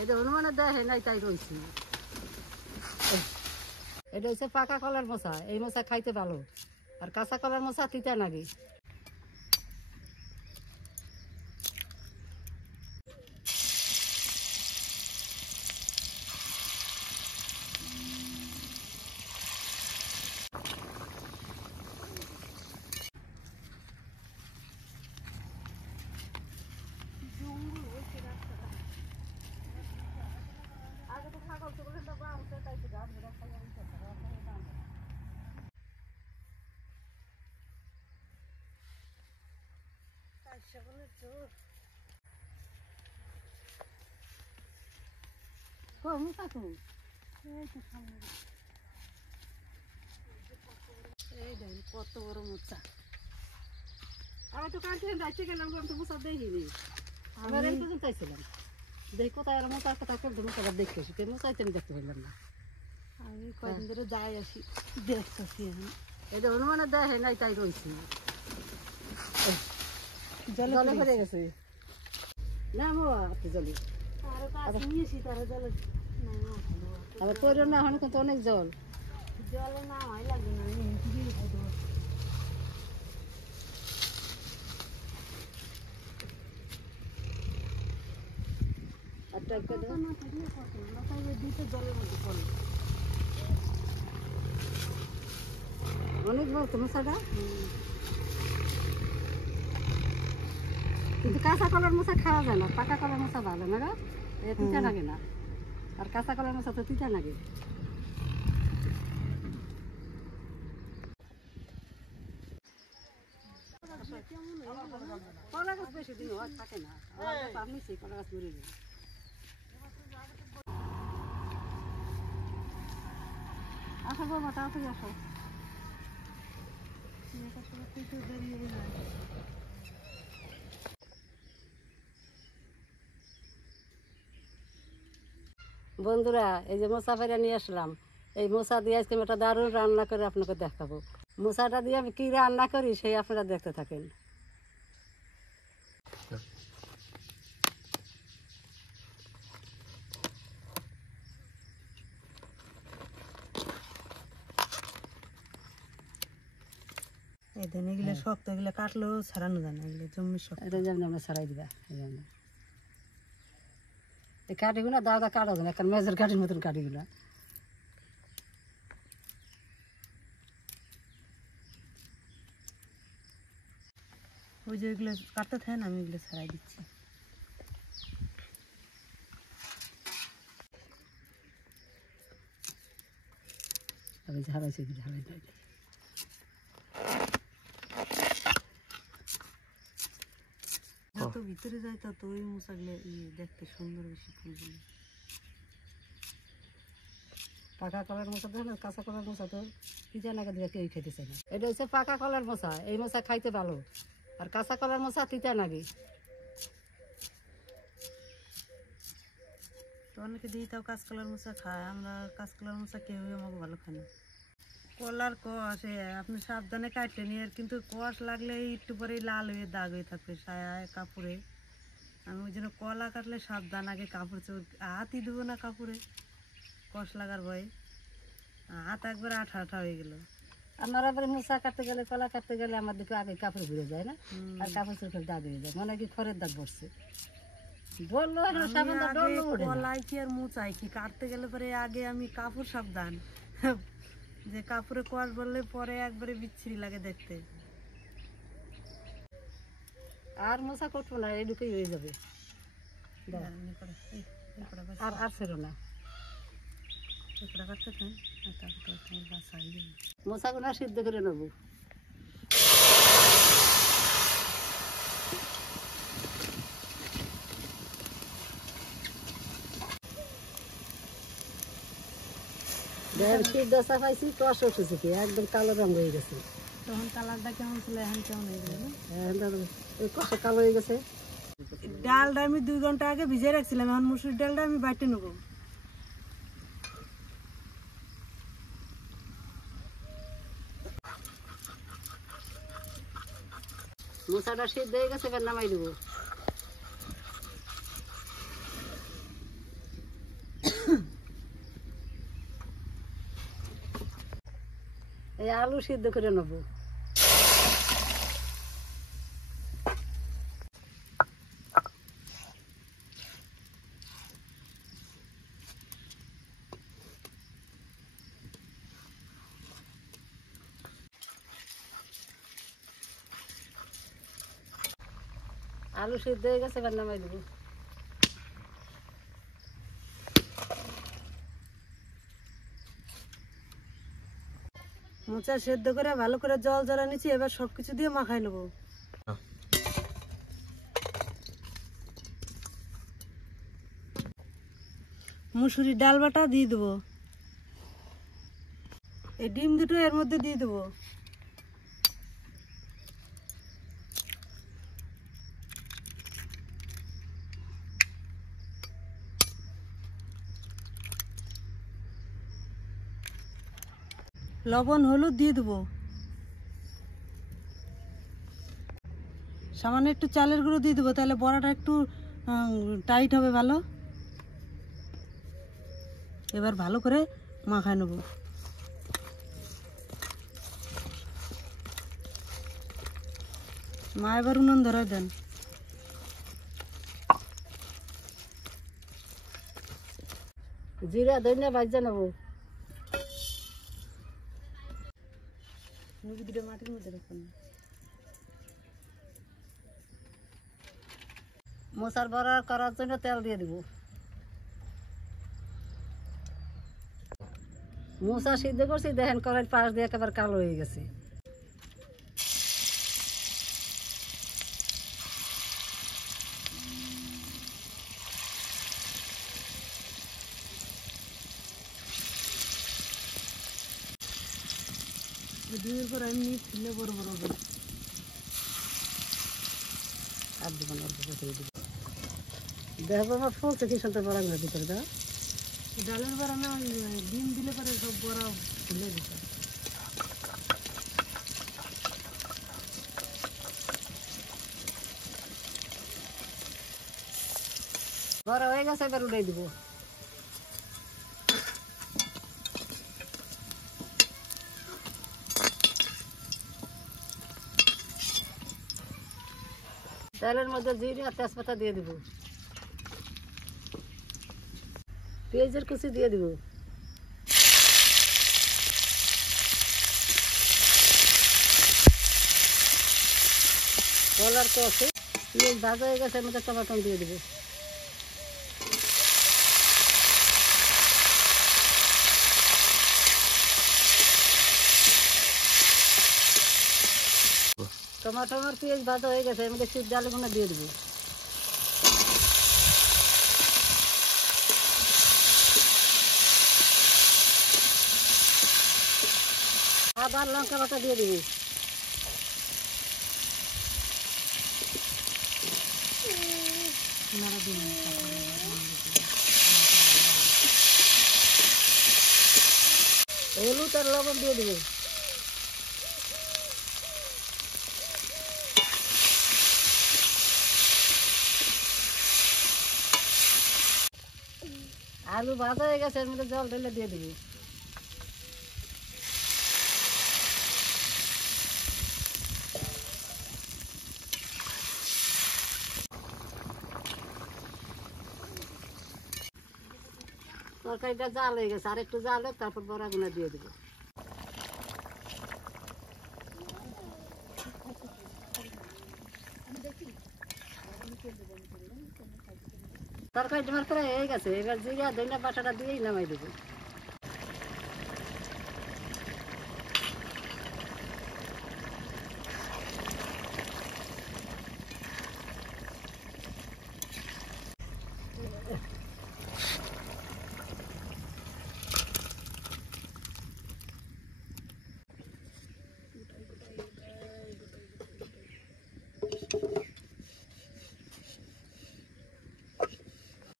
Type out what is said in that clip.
এটা হনুমানের দেহে নাই তাই রয়েছি। এটা হচ্ছে পাকা কলার মোচা, এই মোচা খাইতে ভালো, আর কাঁচা কলার মোচা তিতা নাগে। কত বড় মোচা, আমি তো কালকে যাইতে গেলাম, আমি তো মোচা দেখিনি, আমরা এই পর্যন্ত চাইছিলাম দেখি কোথায় আর মোচা কথা করতে, মোচাটা দেখতে আসি, মোচাইতে আমি দেখতে পারলাম না। আমি কয়েকদিন ধরে যাই আসি দেখতেছি, এটা হনুমানের দেহে নাই তাই রয়েছি। জলে ভরে গেছে না জলে, আবার পরে না হন কিন্তু অনেক জল, জলে না হয় লাগে না। অনেক বড় তো মশাটা, কিন্তু কাঁচা কলার মশা খাওয়া যায় না, পাকা কলার মশা ভালো না গো, তিতা লাগে না, আর কাঁচা কলার মশা তো তিতা লাগে। কলা গাছ বেশি দিন থাকে না, আমি সেই কলা গাছ মরে যায়। আসো বাবা, তাড়াতাড়ি আসো। বন্ধুরা, এই যে মোচা ফেরা নিয়ে আসলাম, এই মোচা দিয়ে আজকে একটা দারুণ রান্না করে আপনাকে দেখাবো। মোচাটা দিয়ে আমি কি রান্না করি সেই আপনারা দেখতে থাকেন। এগুলো শক্ত, এগুলো কাটলেও ছাড়ানো যায় না, এগুলো জমি শক্ত, এটা যেমন আমরা ছাড়াই দিবা। এই কাঠিগুলো দাদা কাটা যায় না, একটা মেজর কাঠির মতন কাঠিগুলো। ওই যে এগুলো কাটতে থাকে না, আমি এগুলো ছাড়াই দিচ্ছি। আমি ঝাড়াইছি, ঝাড়াই দেয় যত ভিতরে যায় তত ওই মোচাগুলো দেখতে সুন্দর, বেশি ফুলগুলো। পাকা কলার মোচা তো না, কাঁচা কলার মোচা তো পিজা নাকা দিয়ে কেউ খেতে চায় না। এটা হচ্ছে পাকা কলার মোচা, এই মোচা খাইতে ভালো, আর কাঁচা কলার মোচা তিতা নাগে। তো অনেকে দিই তাও কাঁচকলার মোচা খায়, আমরা কাঁচকলার মোচা কেউ আমাকে ভালো খায় না। কলার কষ আপনি সাবধানে কাটলেন, এর কিন্তু কষ লাগলে একটু পরেই লাল হয়ে দাগ হয়ে থাকবে সায়ায় কাপড়ে। আমি ওই জন্য কলা কাটলে সাবধান, আগে কাপড় হাতই দেবো না কাপড়ে, কষ লাগার ভয়ে হাত একবারে আঠা আঠা হয়ে গেল। আমার আবার মোচা কাটতে গেলে, কলা কাটতে গেলে আমার দিকে আগে কাপড় ঘুরে যায় না, আর কাপড় চোখের দাগ হয়ে যায়, মনে কি খড়ের দাগ পড়ছে। কলাই কি আর মোচাই কি কাটতে গেলে পরে আগে আমি কাপড় সাবধান, যে কাপড়ে কষ বললে পরে একবারে বিচ্ছিরি লাগে দেখতে। আর মোচা করবো না, এটুকুই হয়ে যাবে, আর আর ছেড়ো না। মোচাগুলো সিদ্ধ করে নেবো। সিদ্ধ চাপাইছি, কষ উঠেছে কি একদম কালো রঙ হয়ে গেছে। তখন কালারটা কেমন ছিল, এখন কেমন হয়ে গেল, কষা কালো হয়ে গেছে। ডালটা আমি 2 ঘন্টা আগে ভিজিয়ে রাখছিলাম, এখন মুসুর ডালটা আমি বাটে নেবো। মোচাটা সিদ্ধ হয়ে গেছে, এবার নামাই দেবো। এই আলু সিদ্ধ করে নেব। আলু সিদ্ধ হয়ে গেছে, এবার নামাই দেবো। মোচা সেদ্ধ করে ভালো করে জল জ্বালা নিচ্ছি, এবার সবকিছু দিয়ে মাখাই নেবো। মুসুরির ডাল বাটা দিয়ে দেবো, এই ডিম দুটো এর মধ্যে দিয়ে দেবো। লবণ হলুদ দিয়ে দেবো, সামান্য একটু চালের গুঁড়ো দিয়ে দেবো, তাহলে বড়াটা একটু টাইট হবে ভালো। এবার ভালো করে মাখায় নেব। মা এবার উনুন ধরায় দেন। জিরা ধনিয়া ভাজা নেব। মাটির মধ্যে রাখুন। মোচার বড়া করার জন্য তেল দিয়ে দিব। মোচা সিদ্ধ করছি, দেখেন কড়াইয়ের পাশ দিয়ে একেবারে কালো হয়ে গেছে। ডিমের পর এমনি ফুলে বড় বড় হবে। আর দেবো না, দেখো আমার ফুলছে কি সুন্দর বড়াগুলোর ভিতরে। দাও ডালের বড়া না, ডিম দিলে পরে সব বড়া ফুলে দিতে। বড়া হয়ে গেছে, এবার উঠাই দিব। তেলের মধ্যে জিরে আর তেজপাতা দিয়ে দিব, পেঁয়াজের কুচি দিয়ে দিব, কলার কষে পেঁয়াজ ভাজা হয়ে গেছে, এর মধ্যে টমেটো দিয়ে দিব। টমাটো আর পেঁয়াজ ভাজা হয়ে গেছে, এর মধ্যে সিদ্ধ আলুগুলো দিয়ে দেবো। আদা লঙ্কা বাটা দিয়ে দেবো। হলুদ আর লবণ দিয়ে দেবো। আলু ভাজা হয়ে গেছে, এর মধ্যে জল ঢেলে দিয়ে দেবো। তরকারিটা জাল হয়ে গেছে, আর একটু জাল হোক, তারপর বড়াগুলো দিয়ে দেবো। তরকারি তোমার প্রায় হয়ে গেছে, এবার জিরা ধনিয়া বাটাটা দিয়েই নামাই দেবো।